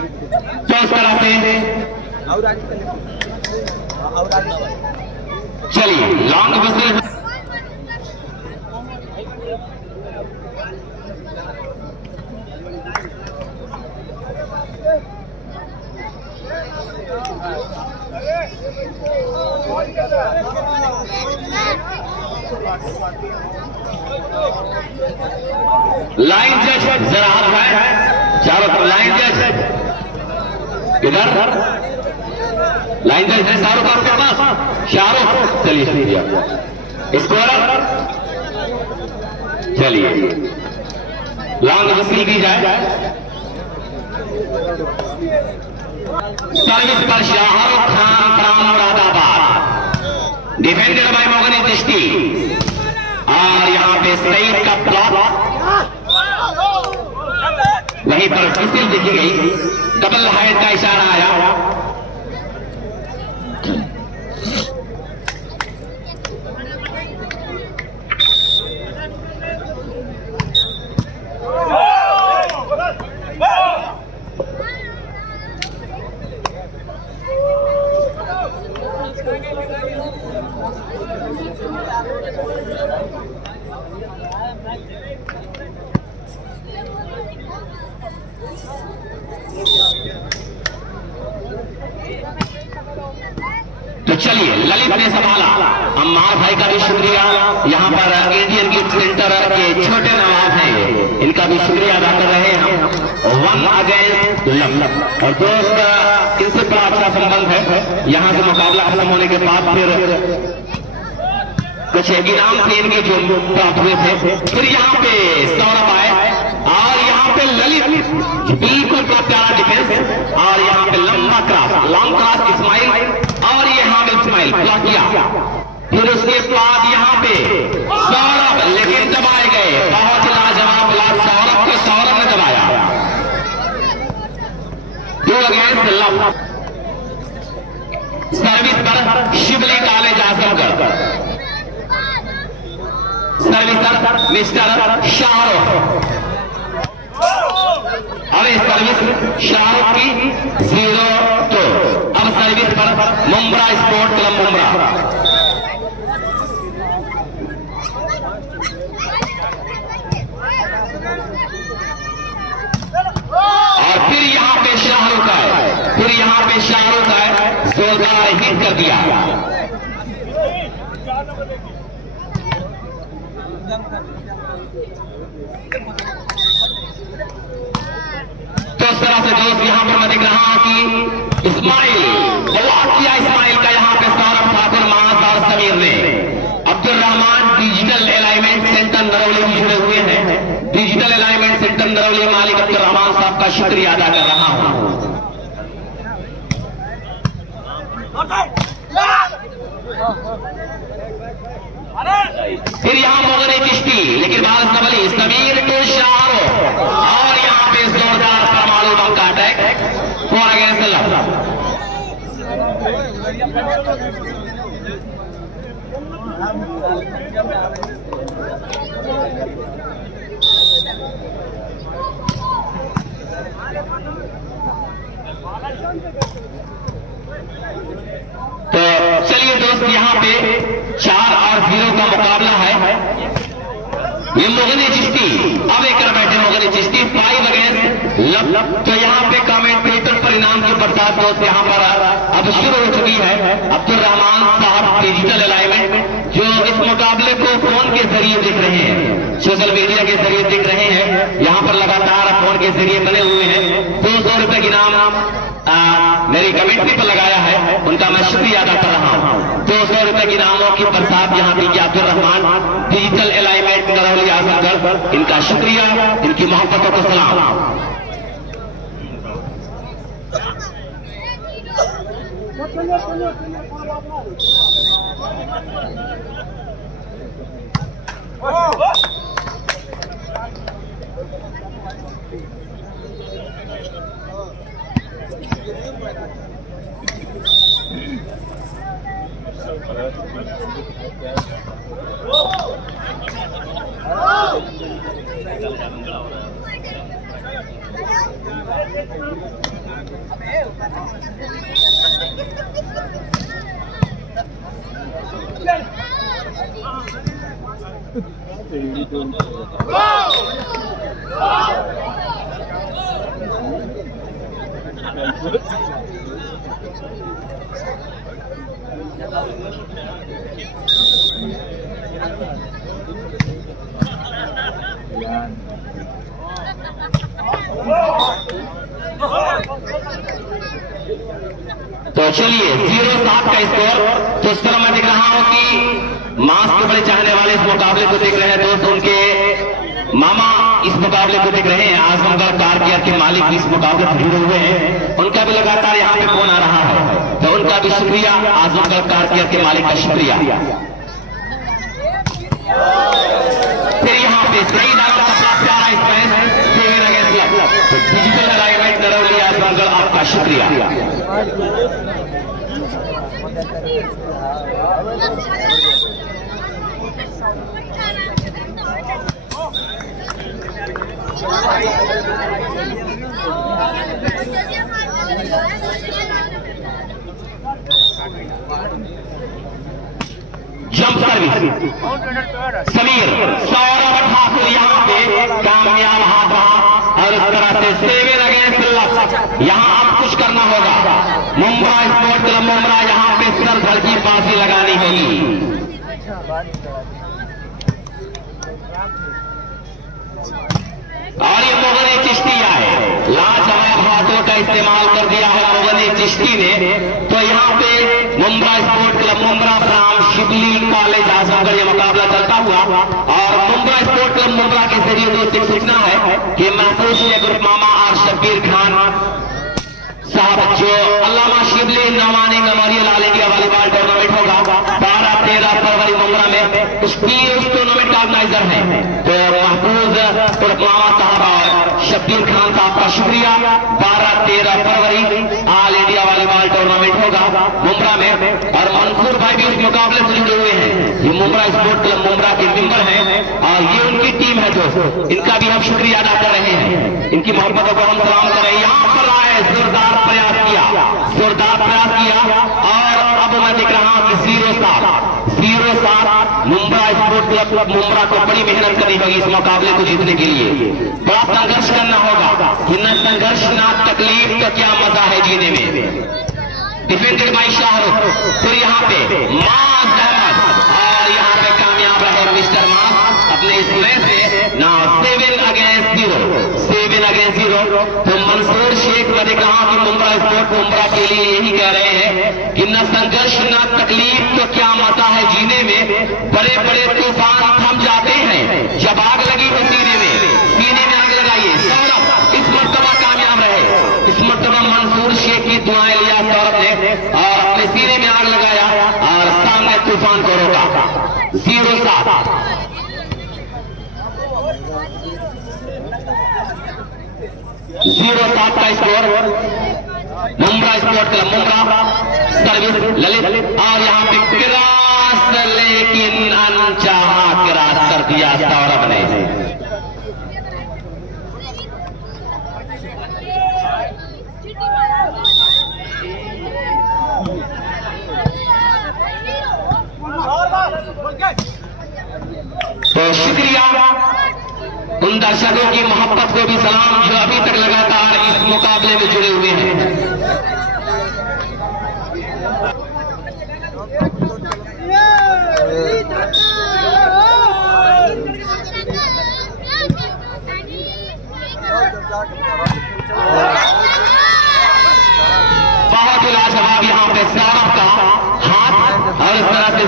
तो इस तरह से चलिए लॉन्ग विजिल लाइन जज जरा हाथ है चारों तरफ लाइन जज इधर लाइन जज है शाहरुख खान के पास शाहरुख चलिए शुक्रिया स्कोरर चलिए लॉन्ग विजिल की जाए सर्विस पर Shahrukh Khan from Moradabad defended by Mogni Chishti और यहां पे सईद का ब्लॉक वहीं पर विजिल देखी गई डबल हाइट का इशारा आया तो चलिए ललित ने संभाला अम्मार भाई का भी शुक्रिया यहाँ पर इंडियन गिफ्ट सेंटर के छोटे नवाब हैं इनका भी शुक्रिया अदा कर रहे हैं हम 1 अगेंस्ट लव और दोस्त इनसे बड़ा अच्छा संबंध है यहाँ से मुकाबला खत्म होने के बाद फिर कुछ इनाम थे इनके जो प्राप्त हुए थे फिर यहाँ पे सौरभ आए और यहाँ पे ललित बिल्कुल प्यारा डिफेंस और यहाँ पे लंबा क्रॉस लॉन्ग क्रॉस इस्माइल और ये हामिद इस्माइल ब्लॉक किया फिर उसके बाद यहाँ पे सौरभ लेकिन दबाए गए बहुत लाजवाब ब्लॉक सौरभ ने दबाया 2 अगेंस्ट लव सर्विस पर शिवली कॉलेज आजमगढ़ सर्विसर मिस्टर शाहरुख अब इस सर्विस शाहरुख की 0-2 अब सर्विस पर मुंब्रा स्पोर्ट क्लब मुंब्रा और फिर यहाँ पे शाहरुख आए जोरदार हिट कर दिया तो इस तरह से दोस्त यहाँ पर मैं देख रहा हूं कि इस्माइल ब्लॉक किया इस्माइल का यहाँ पे सौरभ ठाकुर मानस और समीर ने Abdul Rahman digital alignment centre Narauli में जुड़े हुए हैं डिजिटल अलाइनमेंट सेंटर नरौली मालिक अब्दुल रहमान साहब का शुक्रिया अदा कर रहा हूं फिर यहाँ मोगनी चिश्ती लेकिन बाल सबली समीर टू शाहरुख और यहाँ पे जोरदार परमाणु बम का अटैक 4 अगेंस्ट लव तो चलिए दोस्त यहाँ पे 4 और 0 का मुकाबला है ये मोगनी चिश्ती अब एक बैठे मोगनी चिश्ती 5 अगेंस्ट लव तो यहाँ पे कमेंटेटर परिणाम की बरसात दोस्त यहाँ पर अब शुरू हो चुकी है अब्दुल रहमान साहब डिजिटल अलाइनमेंट जो इस मुकाबले को फोन के जरिए देख रहे हैं सोशल मीडिया के जरिए देख रहे हैं यहाँ पर लगातार फोन के जरिए बने हुए हैं 200 रुपए की इनाम मेरी कमेंट्री पर लगाया है उनका मैं शुक्रिया अदा कर रहा हूँ 200 रुपए की इनामों की बरसात यहाँ पे अब्दुल रहमान डिजिटल अलाइनमेंट नरौली आजमगढ़ इनका शुक्रिया इनकी मोहब्बतों को सलाम तो चलिए 0-7 का स्कोर। तो इस तरह मैं देख रहा हूं कि मांस के बड़े चाहने वाले इस मुकाबले को देख रहे हैं दोस्त, उनके मामा इस मुकाबले को देख रहे हैं। आजमगढ़ कार केयर के मालिक भी इस मुकाबले में जुड़े हुए हैं, उनका भी लगातार यहाँ पे फोन आ रहा है, तो उनका भी शुक्रिया। आजमगढ़ कार केयर के मालिक का शुक्रिया। फिर यहाँ पे सही दावा का प्यारा इस match digital alignment Narauli Azamgarh, आपका शुक्रिया। जंप सर्विस समीर सौरभ ठाकुर यहाँ पे कामयाब हाथ रहा, और इस तरह से 7 अगेंस्ट लक्ष्य। यहाँ अब कुछ करना होगा। मुंब्रा स्पोर्ट क्लब मुंब्रा यहाँ पे सर धड़ की फांसी लगानी होगी। और ये मोगने चिश्ती आए, लाजवाब हाथों का इस्तेमाल कर दिया है मोगने चिश्ती ने। तो यहाँ पे Mumbra sport club Mumbra from Shibli college Azamgarh ये मुकाबला चलता हुआ। और मुंब्रा स्पोर्ट क्लब मुंब्रा के जरिए दोस्तों सूचना है कि महफूज ग्रुप मामा और शब्बीर खान साहब जो Allama Shibli Nawani memorial all India volleyball tournament होगा 12-13 फरवरी मुंब्रा में, उस टूर्नामेंट का ऑर्गेनाइजर है। तो महफूज ग्रुप मामा साहब और शब्बीर खान साहब का शुक्रिया। 12-13 फरवरी ऑल इंडिया वॉलीबॉल टूर्नामेंट होगा मुंब्रा में, और मंसूर भाई भी इस मुकाबले से जुड़े हुए हैं। ये मुंब्रा स्पोर्ट क्लब मुंब्रा के मेंबर हैं और ये उनकी टीम है दोस्तों, इनका भी हम शुक्रिया अदा कर रहे हैं। इनकी मोहब्बतों को हम सलाम कर रहे हैं। यहाँ पर आए जोरदार प्रयास किया और अब मैं देख रहा हूं कि 0-7 मुंब्रा स्पोर्ट क्लब मुंब्रा को बड़ी मेहनत करनी होगी इस मुकाबले को जीतने के लिए। बड़ा संघर्ष करना होगा कि न संघर्ष ना तकलीफ तो क्या मजा है जीने में। Defended by Shahrukh. फिर यहाँ पे मास अहमद, और यहाँ पे कामयाब रहे मिस्टर मास अपने इस मैच में। ना 7 अगेंस्ट 0। तो मंसूर शेख मैं देख रहा हूं कि मुंब्रा स्पोर्ट मुंब्रा के लिए यही कह रहे हैं कि न संघर्ष न तकलीफ तो क्या मजा है जीने में। बड़े बड़े तूफान थम जाते हैं जब आग लगी हो सीने में आग लगाइए। सौरभ इस मर्तबा कामयाब रहे। इस मर्तबा मंसूर शेख की दुआएं लिया सौरभ ने और अपने सीने में आग लगाया और सामने तूफान को रोका। 0-7 0-7 का score. Mumbra sport club Mumbra service Lalit, और यहाँ पे क्रॉस, लेकिन अनचाहा क्रॉस कर दिया सौरभ ने। तो शुक्रिया उन दर्शकों की मोहब्बत को भी सलाम जो अभी तक लगातार इस मुकाबले में जुड़े हुए हैं। बहुत ही लाजवाब यहाँ पे सौरभ का हाथ, और इस तरह से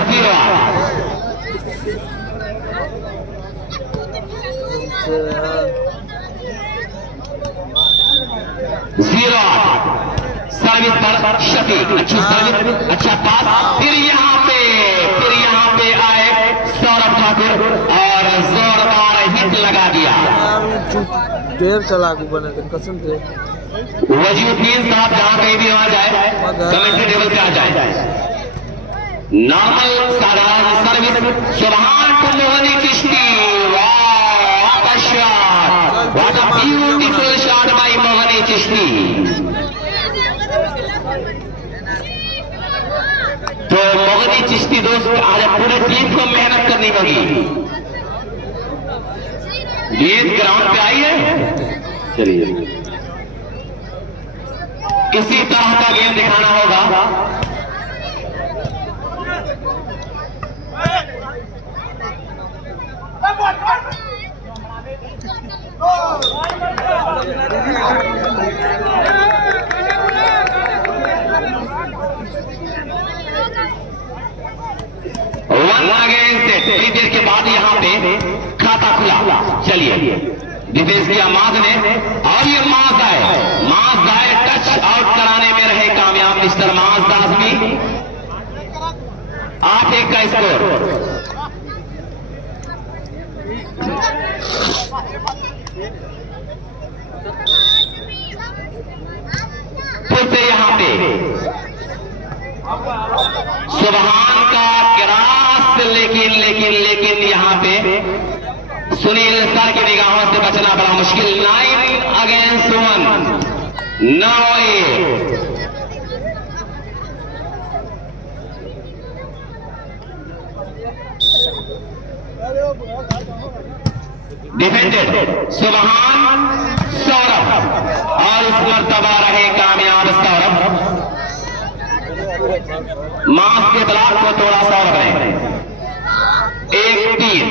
0-8 सर्विस पर शफीक, अच्छी सर्विस, अच्छा पास। फिर यहाँ पे आए सौरभ ठाकुर और जोरदार हिट लगा दिया। देर चला बने कसम से वजीउद्दीन साहब जहां कहीं भी आ जाए कमेंट्री टेबल पे आ जाए। नॉर्मल साधारण service Subhan to Mohni Chishti. What a beautiful shot by Mohni Chishti. तो मोगनी चिश्ती दोस्त आज पूरे टीम को मेहनत करनी होगी। गेंद ग्राउंड पे आई है, चलिए इसी तरह का गेम दिखाना होगा। वन अगेंस्ट, थोड़ी देर के बाद यहाँ पे खाता खुला। चलिए डिफेंस किया माज ने, और ये माज है टच आउट कराने में रहे कामयाब मिस्टर माज आजमी। 8-1 का स्कोर। फिर से यहाँ पे सुबहान का क्रॉस, लेकिन यहाँ पे सुनील सर की निगाहों से बचना बड़ा मुश्किल। 9 अगेंस्ट 1, 9-8। डिफेंडेड सुबहान, सौरभ, और इस मर्तबा रहे कामयाब सौरभ। मास के ब्लॉक को तोड़ा सौरभ ने। 1-3,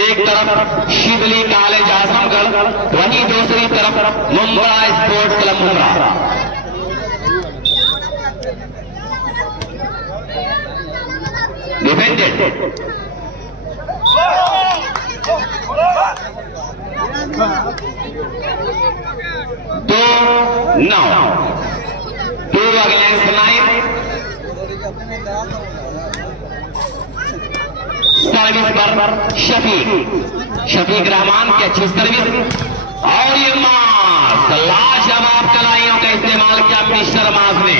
एक तरफ शिवली कॉलेज आजमगढ़, वहीं दूसरी तरफ Mumbai sports club Mumbra. Defended 2-9, 2 against 9। Service पर शफीक रहमान की अच्छी सर्विस, और ये मास लाजवाब कलाइयों का इस्तेमाल किया मिस्टर मास ने।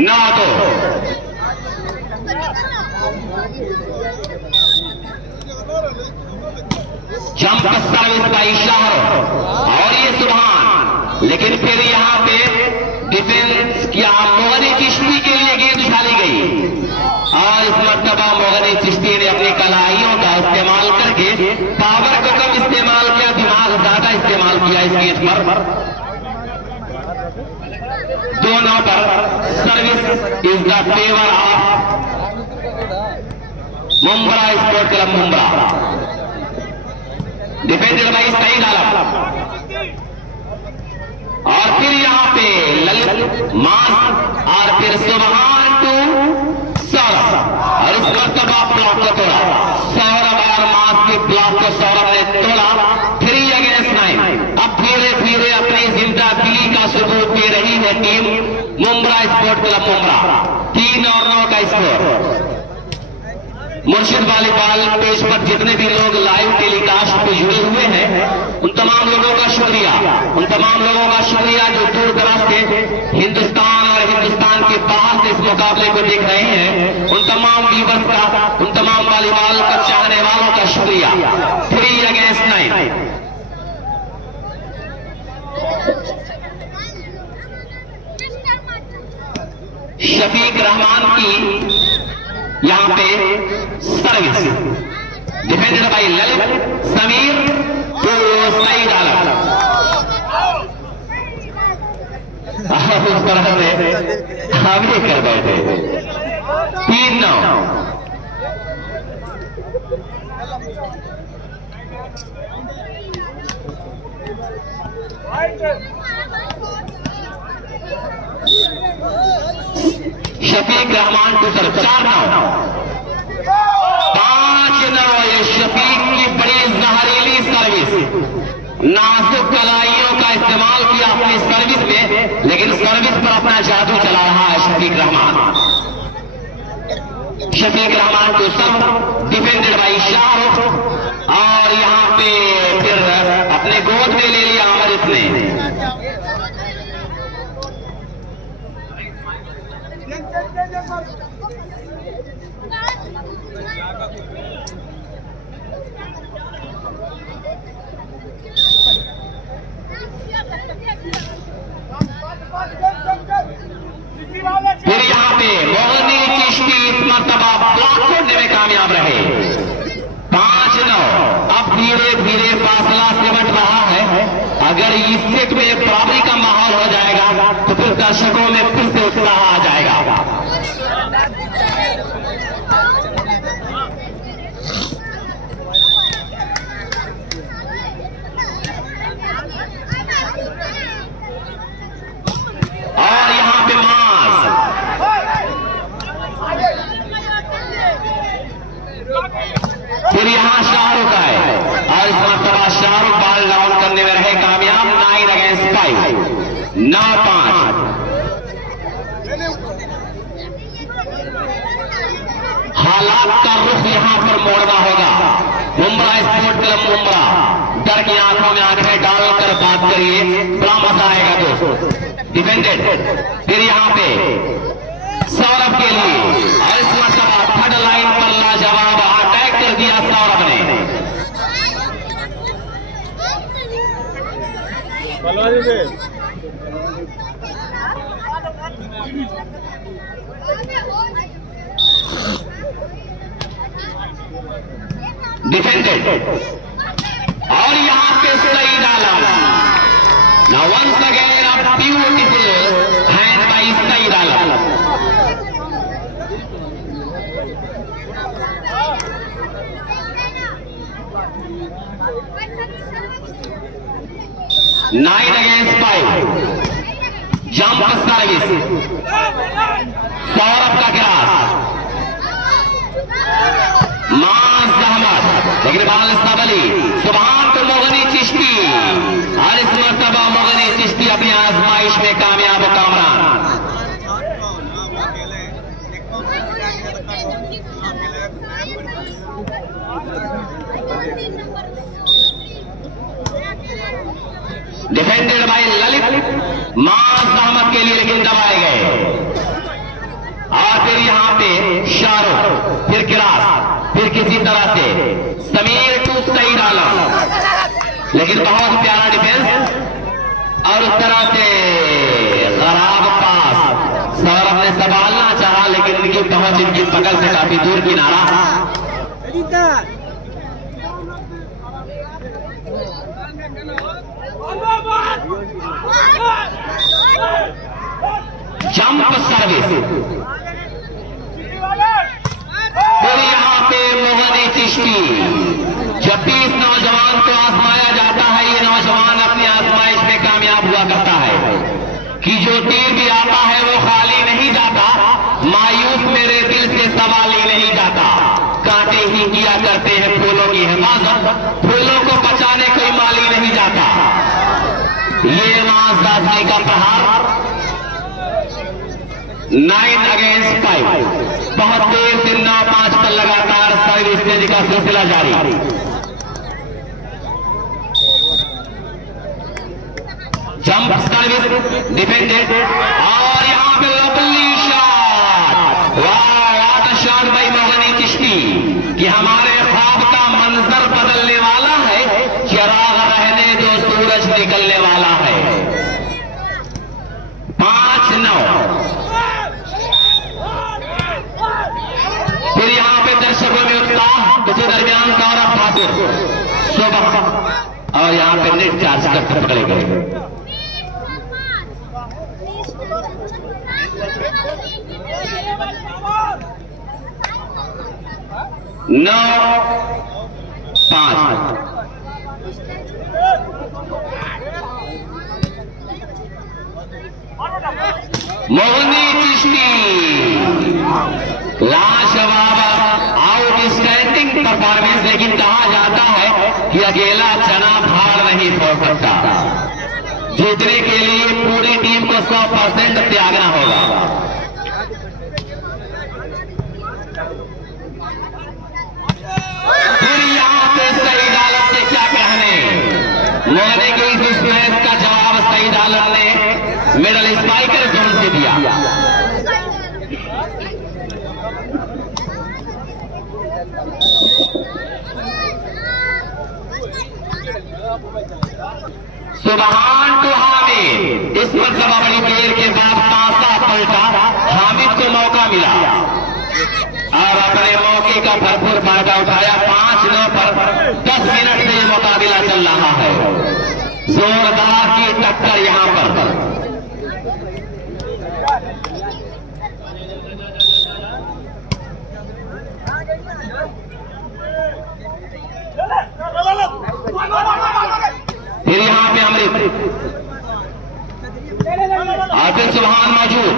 9-2। जंप सर्विस का इशारा, और ये सुबहान, लेकिन फिर यहाँ पे डिफेंस किया मोगनी चिश्ती के लिए गेंद उछाली गई, और इस मर्तबा मोगनी चिश्ती ने अपनी कलाइयों का इस्तेमाल करके पावर को कम इस्तेमाल किया, दिमाग ज्यादा इस्तेमाल किया इस गेंद पर। 2-9 पर service is the favour of Mumbra sports club Mumbra. Defended by Saeed Alam, और फिर यहाँ पे ललित मास, और फिर सुबहान टू सौरभ, और इस मर्तबा ब्लॉक को तोड़ा सौरभ, और मास के ब्लॉक को सौरभ ने तोड़ा। 3 अगेंस्ट 9। अब धीरे धीरे अपनी जिंदा दिली का सबूत दे रही है team Mumbra sports club Mumbra. 3 और 9 का स्कोर। मुर्शिद वॉलीबॉल पेज पर जितने भी लोग लाइव टेलीकास्ट पे जुड़े हुए हैं, उन तमाम लोगों का शुक्रिया, जो दूर दराज से हिंदुस्तान और हिंदुस्तान के बाहर से इस मुकाबले को देख रहे हैं, उन तमाम व्यूअर्स का, उन तमाम वॉलीबॉल का चाहने वालों का शुक्रिया। 3 अगेंस्ट 9। शफीक रहमान की यहाँ पे service, defended by Lalit, Sameer तो सईद आलम। उस तरह से हम ही कर बैठे। 3-9। शफीक रहमान को सर 4-9, 5-9। ये शफीक की बड़ी जहरीली सर्विस, नाजुक कलाइयों का इस्तेमाल किया अपनी सर्विस में, लेकिन सर्विस पर अपना जादू चला रहा है शफीक रहमान को सर। डिफेंडेड बाई शाहरुख, और यहाँ पे फिर अपने गोद में ले लिया अमृत ने। फिर यहाँ पे मोहनी चिश्ती इस मर्तबा ब्लॉक करने में कामयाब रहे। 5-9। अब धीरे धीरे फासला सिमट रहा है। अगर इस सेट में बराबरी का माहौल हो जाएगा तो फिर दर्शकों में फिर से उत्साह आ जाएगा। और यहाँ पे मास फिर यहाँ शाहरुख है और इस मर्तबा शाहरुख बॉल डाउन करने में रहे कामयाब। 9 अगेंस्ट 5। 9-5। हालात का रुख यहाँ पर मोड़ना होगा। मुंब्रा स्पोर्ट क्लब मुंब्रा, डर की आंखों में आंखें डालकर बात करिए, बड़ा मजा आएगा दोस्तों। डिफेंडेड। फिर यहाँ पे सौरभ के लिए और इस मर्तबा थर्ड लाइन पर लाजवाब अटैक कर दिया सौरभ ने। डिफेंडेड और यहाँ पे सही डाला। Now once again a beautiful hand by Saeed Alam. Nine against 5. Jump service. Saurabh का क्रॉस। मास अहमद, लेकिन बाल सबली सुभान को मोगनी चिश्ती और इस मर्तबा मोगनी चिश्ती अपनी आजमाइश में कामयाब कामरान। Defended by Lalit. मास अहमद के लिए लेकिन दबाए गए। और फिर यहाँ पे शाहरुख, फिर क्रॉस, फिर किसी तरह से समीर टू सईद आलम, लेकिन बहुत प्यारा डिफेंस और उस तरह से खराब पास। सौरभ ने संभालना चाहा लेकिन इनकी पहुंच इनकी पकड़ से काफी दूर किनारा। Jump service. फिर यहाँ पे मोहनी चिश्ती। जब भी इस नौजवान को आजमाया जाता है, ये नौजवान अपनी आजमाइश में कामयाब हुआ करता है कि जो तीर भी आता है वो खाली नहीं जाता। मायूस मेरे दिल से सवाल ही नहीं जाता। कांटे ही किया करते हैं फूलों की हिफाजत, फूलों को बचाने कोई माली नहीं जाता। ये मांसदासनी का प्रहार। 9 अगेंस्ट 5। बहुत देर से 9-5 पर लगातार सर्विस स्टेज का सिलसिला जारी। जंप सर्विस डिफेंडेड और यहाँ पे लवली शॉट। वाह शॉट बाई मोहनी चिश्ती कि हमारे ख्वाब का मंजर बदलने वाला है। चिराग रहने दो, सूरज निकलने वाला है। 5-9। फिर यहाँ पे दर्शकों में उत्साह। उसी दरमियान सौरभ ठाकुर सुबह और यहाँ पे नेट चार्ज करके पकड़े गए। नौ 5। मोहनी चिश्ती लाजवाब आउटस्टैंडिंग परफॉर्मेंस। लेकिन कहा जाता है कि अकेला चना भाड़ नहीं फोड़ सकता। जीतने के लिए पूरी टीम को 100% त्यागना होगा। फिर यहाँ पे सईद आलम से क्या कहने। मोहने के इस मैच का जवाब सईद आलम ने मिडल स्पाइकर जोन से दिया। सुबहान टू हामिद। इस मरतबा बड़ी देर का भरपूर फायदा उठाया। 5-9 पर 10 मिनट से ये मुकाबला चल रहा है। जोरदार की टक्कर यहां पर। फिर यहां पे अमृत और फिर सुभान मौजूद,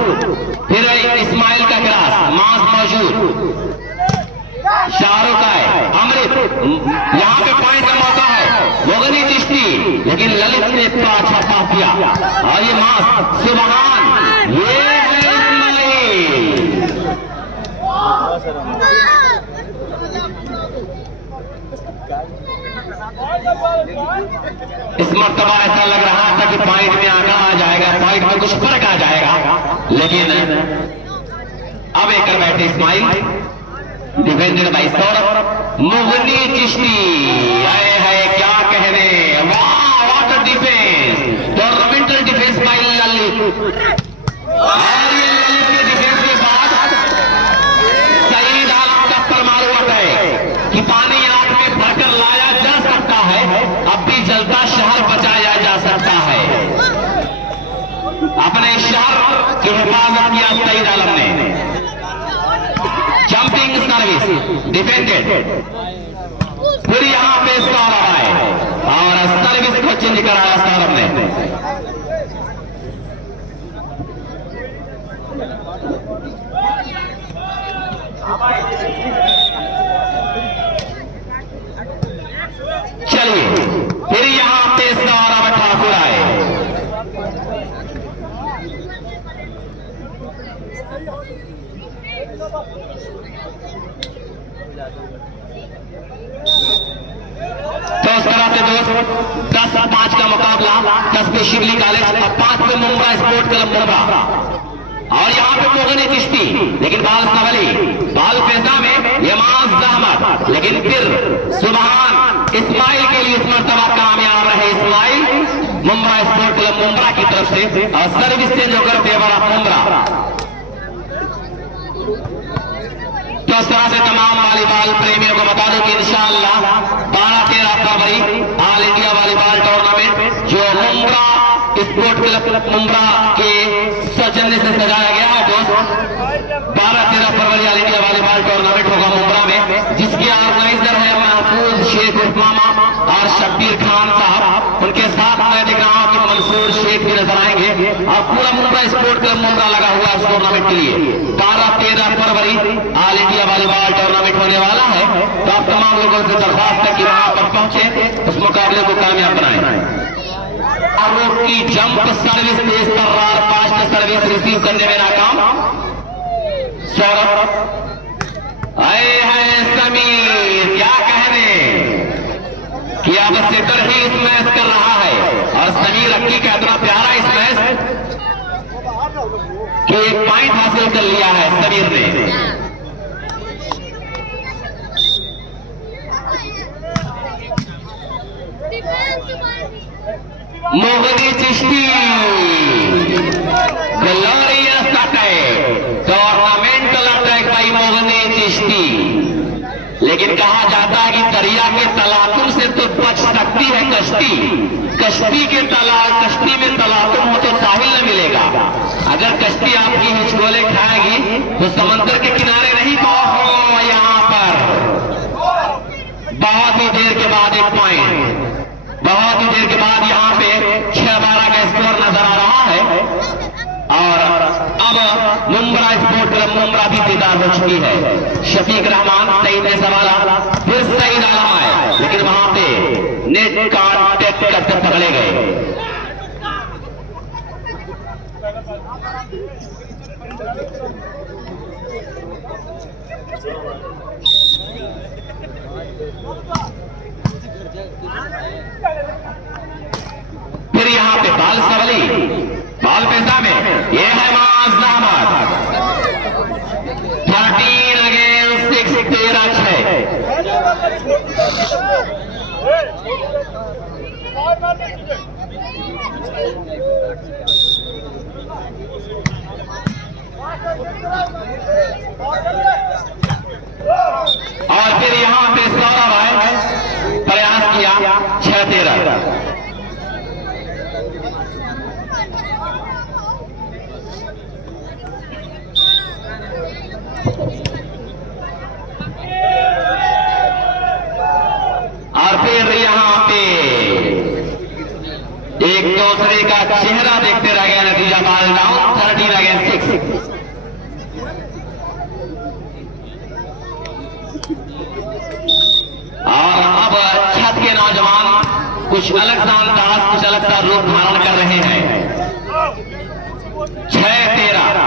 फिर इस्माइल का ग्रास मांस मौजूद, शाहरुख का है अमृत। यहां पे पॉइंट का मौका है मोगनी चिश्ती, लेकिन ललित ने इतना अच्छा पास किया और ये मांस सुभान, ये है इस्माइल। इस मर्तबा ऐसा लग रहा था कि पॉइंट में आना आ जाएगा, पॉइंट में कुछ फर्क आ जाएगा, लेकिन अब एक कर बैठे इस्माइल, डिफेंडेड बाई सौरभ। मुगनी चिश्ती आए है, क्या कहने, वाह what a defence, tournamental defence by Lalit. और ये ललित के डिफेंस के बाद सईद आलम का परमाणु है कि पानी आग में भरकर लाया जा सकता है, अब भी जलता शहर बचाया जा सकता है। अपने शहर की हिफाजत किया सईद आलम ने। जंपिंग सर्विस डिफेंडेड, फिर यहां पे सौरभ आए और सर्विस को चेंज कराया सौरभ ने। चलिए फिर यहां पे सौरभ ठाकुर आए। तो इस तरह से दोस्त 10-5 का मुकाबला, 10 पे शिवली कॉलेज और 5 पे मुंब्रा स्पोर्ट क्लब मुंब्रा। और यहाँ पे मोगनी चिश्ती, लेकिन बाल सवली, बाल पेशा में यमाज अहमद, लेकिन फिर सुभान इस्माइल के लिए इस मर्तबा कामयाब रहे इस्माइल मुंब्रा स्पोर्ट क्लब मुंब्रा की तरफ से। और सर्विस चेंज होकर फेवर ऑफ मुंब्रा। तो इस तरह से तमाम वॉलीबॉल प्रेमियों को बता दूं कि इंशाअल्लाह 12-13 फरवरी ऑल इंडिया वॉलीबॉल टूर्नामेंट जो मुंब्रा स्पोर्ट क्लब मुंब्रा के सौजन्य से सजाया गया है दोस्त, 12-13 फरवरी ऑल इंडिया वॉलीबॉल टूर्नामेंट होगा मुंब्रा में, जिसके ऑर्गेनाइजर है महफूज शेख उस्मामा और शब्बीर खान साहब। उनके साथ मैं देख रहा हूं कि मंसूर शेख भी नजर आएंगे और पूरा मुंब्रा स्पोर्ट क्लब मुंब्रा लगा हुआ है इस टूर्नामेंट के लिए। 12-13 फरवरी ऑल इंडिया वॉलीबॉल टूर्नामेंट होने वाला है। तो आप तमाम लोगों से दरख्वास्त है कि वहां पर पहुंचे, उस मुकाबले को कामयाब बनाएं। आरोप की जंप सर्विस तेज तर्रार फास्ट सर्विस रिसीव करने में नाकाम सौरभ। आए हैं समीर, क्या कहने कि अब सिटर ही स्मैश कर रहा है और समीर अक्की का इतना प्यारा स्मैश कि एक पॉइंट हासिल कर लिया है समीर ने। Mogni Chishti glorious attack, tournamental attack by Mogni Chishti. लेकिन कहा जाता है कि दरिया के तलातुम से तो बच सकती है कश्ती, कश्ती में तलातुम हो तो साहिल न मिलेगा। अगर कश्ती आपकी हिचकोले खाएगी तो समंदर के किनारे नहीं पहुंचो। यहां पर बहुत ही देर के बाद एक पॉइंट, बहुत ही देर के बाद यहां पे 6-12 का स्कोर नजर आ रहा है। और अब मुंब्रा स्पोर्ट क्लब मुंब्रा भी बेदार हो चुकी है। शफीक रहमान सईद ने सवाला, फिर सईद आलम आए, लेकिन वहां पे नेट कांटेक्ट करते पकड़े गए। फिर यहां पे बाल सवली, बाल पेशा में ये है माज अहमद। 13 अगेंस्ट 6, 13-6। का चेहरा देखते रह गया। नतीजा बॉल डाउन 13 अगेंस्ट 6। और अब छत के नौजवान कुछ अलग सा अंदाज, कुछ अलग सा रूप धारण कर रहे हैं। 6-13।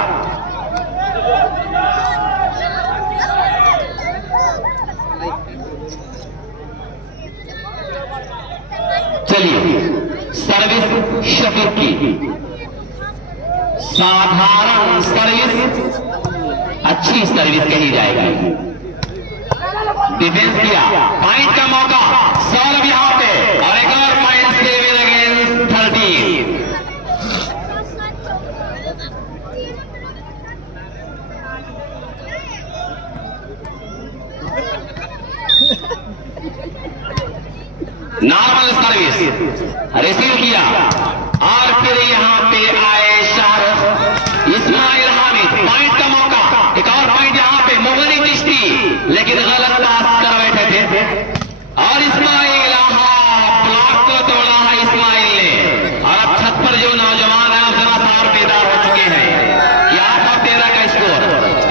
चलिए सर्विस शफीक की, साधारण सर्विस, अच्छी सर्विस कही जाएगी। डिफेंस किया, पॉइंट का मौका सौरभ यहां पे, और एक और point save against 13। Normal service receive किया, और फिर यहां पे आए शाहरुख, इस्माइल हामिद, पॉइंट का मौका, एक और पॉइंट यहां पे मोगनी चिश्ती, लेकिन गलत पास कर बैठे थे। और इस्माइल ब्लॉक को तोड़ा है इस्माइल ने। और अब छत पर जो नौजवान है जरा सार बेदार हो चुके हैं कि 8-13 का स्कोर,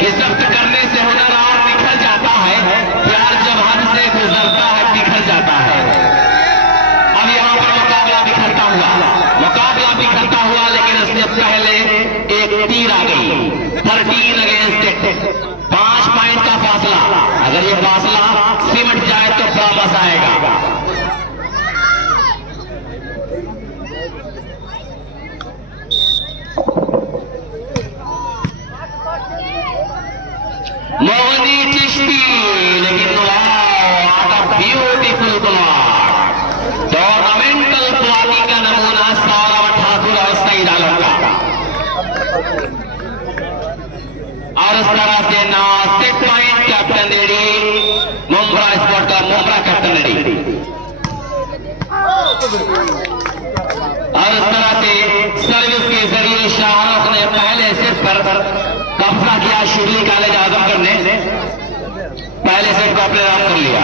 कि जब्त करने से हुनर और निखर जाता है, प्यार जब हद से गुजरता है बिखर जाता है। अब यहां पर मुकाबला बिखरता हुआ, लेकिन इससे पहले एक तीर आ गई। 13 अगेंस्ट 6, 5 पॉइंट का फासला। अगर ये फासला सिमट जाए तो वापस आएगा। मोहनी चिश्ती, लेकिन ब्यूटीफुल ब्लॉक, टूर्नामेंटल ब्लॉकिंग का नमूना सौरभ ठाकुर और सईद आलम का। और इस तरह से Nashik point captain ready, Mumbra sport का मुंब्रा कैप्टन रेडी। और इस तरह से सर्विस के जरिए शाहरुख ने पहले सेट पर कब्जा किया। शिवली कॉलेज आजमगढ़ ने पहले सेट को अपने नाम कर लिया।